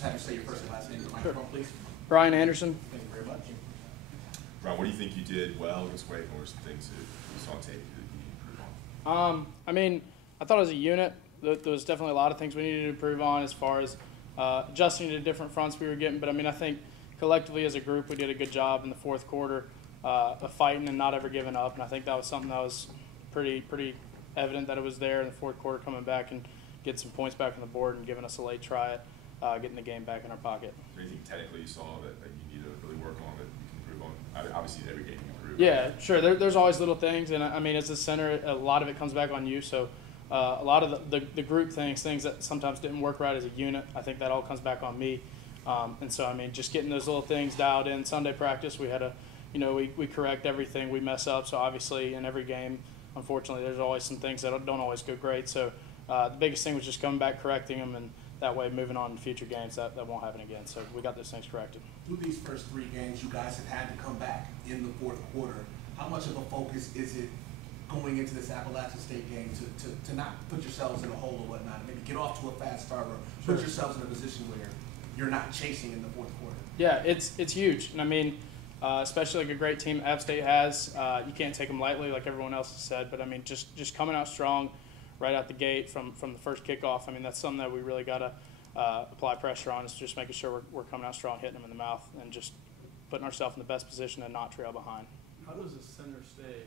Just have you say your first and last name to the microphone, please. Brian Anderson. Thank you very much. Brian, what do you think you did well against Wake, and what are some things that you saw on tape that you need to improve on? I mean, I thought as a unit, there was definitely a lot of things we needed to improve on as far as adjusting to different fronts we were getting. But, I mean, I think collectively as a group we did a good job in the fourth quarter of fighting and not ever giving up. And I think that was something that was pretty evident that it was there in the fourth quarter, coming back and getting some points back on the board and giving us a late try at getting the game back in our pocket. Is there anything technically you saw that you need to really work on that you can improve on? Obviously, every game you improve. Yeah, sure. There's always little things. And, I mean, as a center, a lot of it comes back on you. So a lot of the group things that sometimes didn't work right as a unit, I think that all comes back on me. And so, I mean, just getting those little things dialed in. Sunday practice, we had we correct everything we mess up. So, obviously, in every game, unfortunately, there's always some things that don't always go great. So, the biggest thing was just coming back, correcting them, and that way moving on to future games that won't happen again. So, we got those things corrected. Through these first three games, you guys have had to come back in the fourth quarter. How much of a focus is it going into this Appalachian State game to not put yourselves in a hole or whatnot, maybe get off to a fast start or put yourselves in a position where you're not chasing in the fourth quarter? Yeah, it's huge. And I mean, especially like a great team App State has, you can't take them lightly like everyone else has said. But I mean, just coming out strong right out the gate from the first kickoff, I mean, that's something that we really got to apply pressure on, is just making sure we're coming out strong, hitting them in the mouth, and just putting ourselves in the best position and not trail behind. How does a center stay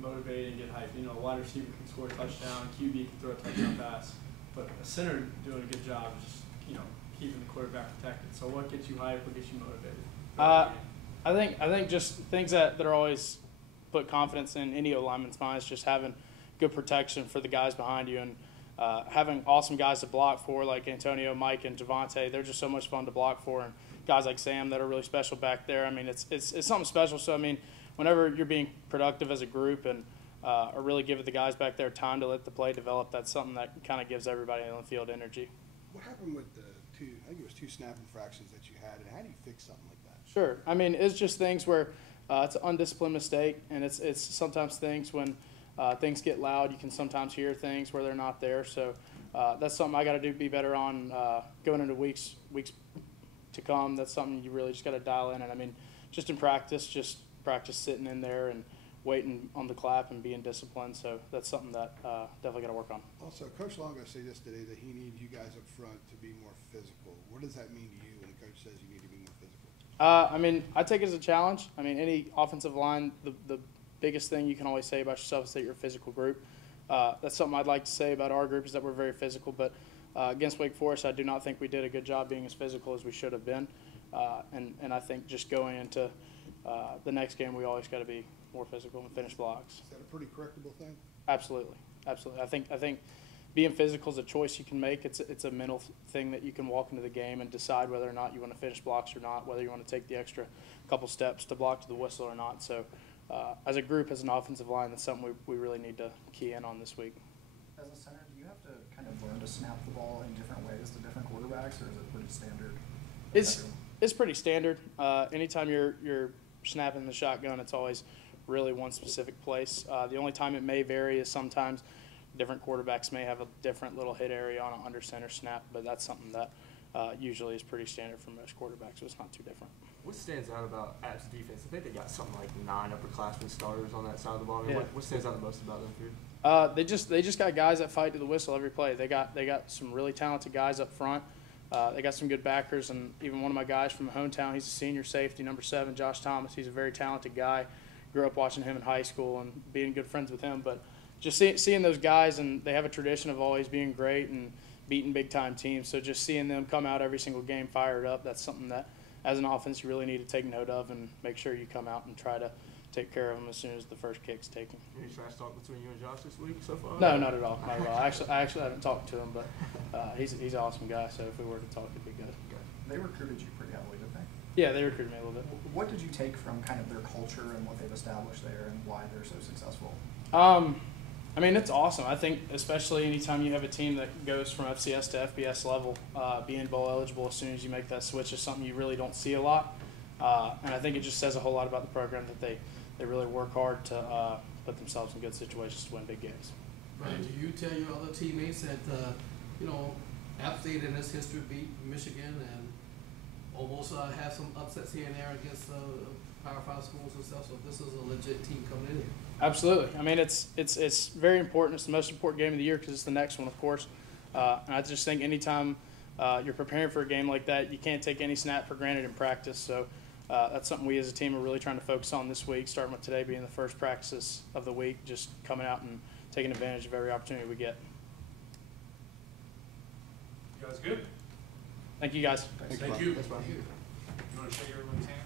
motivated and get hyped? You know, a wide receiver can score a touchdown, QB can throw a touchdown pass, but a center doing a good job of just, keeping the quarterback protected. So what gets you hyped? What gets you motivated? I think just things that are always put confidence in any lineman's mind is just having good protection for the guys behind you, and having awesome guys to block for, like Antonio, Mike, and Javante. They're just so much fun to block for, and guys like Sam that are really special back there. I mean, it's something special. So I mean, whenever you're being productive as a group and are really giving the guys back there time to let the play develop, that's something that kind of gives everybody on the field energy. What happened with the I think it was two snap infractions that you had, and how do you fix something like that? Sure. I mean, it's just things where it's an undisciplined mistake, and it's sometimes things when things get loud, you can sometimes hear things where they're not there. So that's something I got to be better on going into weeks to come. That's something you really just got to dial in. And I mean, just in practice, sitting in there and waiting on the clap and being disciplined. So that's something that definitely got to work on. Also, Coach Longo said yesterday that he needs you guys up front to be more physical. What does that mean to you when a coach says you need to be more physical? I mean, I take it as a challenge. I mean, any offensive line, the biggest thing you can always say about yourself is that you're a physical group. That's something I'd like to say about our group, is that we're very physical. But against Wake Forest, I do not think we did a good job being as physical as we should have been. And I think just going into the next game, we always got to be more physical and finish blocks. Is that a pretty correctable thing? Absolutely. I think being physical is a choice you can make. It's a mental thing that you can walk into the game and decide whether or not you want to finish blocks or not, whether you want to take the extra couple steps to block to the whistle or not. So as a group, as an offensive line, that's something we really need to key in on this week. As a center, do you have to kind of learn to snap the ball in different ways to different quarterbacks, or is it pretty standard? It's pretty standard. Anytime you're snapping the shotgun, it's always really one specific place. The only time it may vary is sometimes different quarterbacks may have a different little hit area on an under center snap, but that's something that usually is pretty standard for most quarterbacks, so it's not too different. What stands out about App's defense? I think they got something like 9 upperclassmen starters on that side of the ball. I mean, Yeah. what stands out the most about them for you? They just got guys that fight to the whistle every play. They got some really talented guys up front. They got some good backers, and even one of my guys from my hometown, he's a senior safety, number 7, Josh Thomas. He's a very talented guy. Grew up watching him in high school and being good friends with him. But just seeing those guys, and they have a tradition of always being great and beating big-time teams. So just seeing them come out every single game fired up, that's something that, as an offense, you really need to take note of and make sure you come out and try to take care of them as soon as the first kick's taken. Any trash talk between you and Josh this week so far? No, not at all. Not at all. I actually haven't talked to him, but he's an awesome guy. So if we were to talk, it'd be good. They recruited you pretty heavily, didn't they? Yeah, they recruited me a little bit. What did you take from kind of their culture and what they've established there and why they're so successful? I mean, it's awesome. I think especially anytime you have a team that goes from FCS to FBS level, being bowl eligible as soon as you make that switch is something you really don't see a lot. And I think it just says a whole lot about the program that they really work hard to put themselves in good situations to win big games. Brian, do you tell your other teammates that, App State in its history beat Michigan and almost had some upsets here and there against Power 5 schools and stuff. So this is a legit team coming in here. Absolutely. I mean, it's very important. It's the most important game of the year because it's the next one, of course. And I just think anytime you're preparing for a game like that, you can't take any snap for granted in practice. So that's something we as a team are really trying to focus on this week, starting with today being the first practices of the week, just coming out and taking advantage of every opportunity we get. You guys good? Thank you, guys. Thank you. That's right here. You want to shake everyone's hand?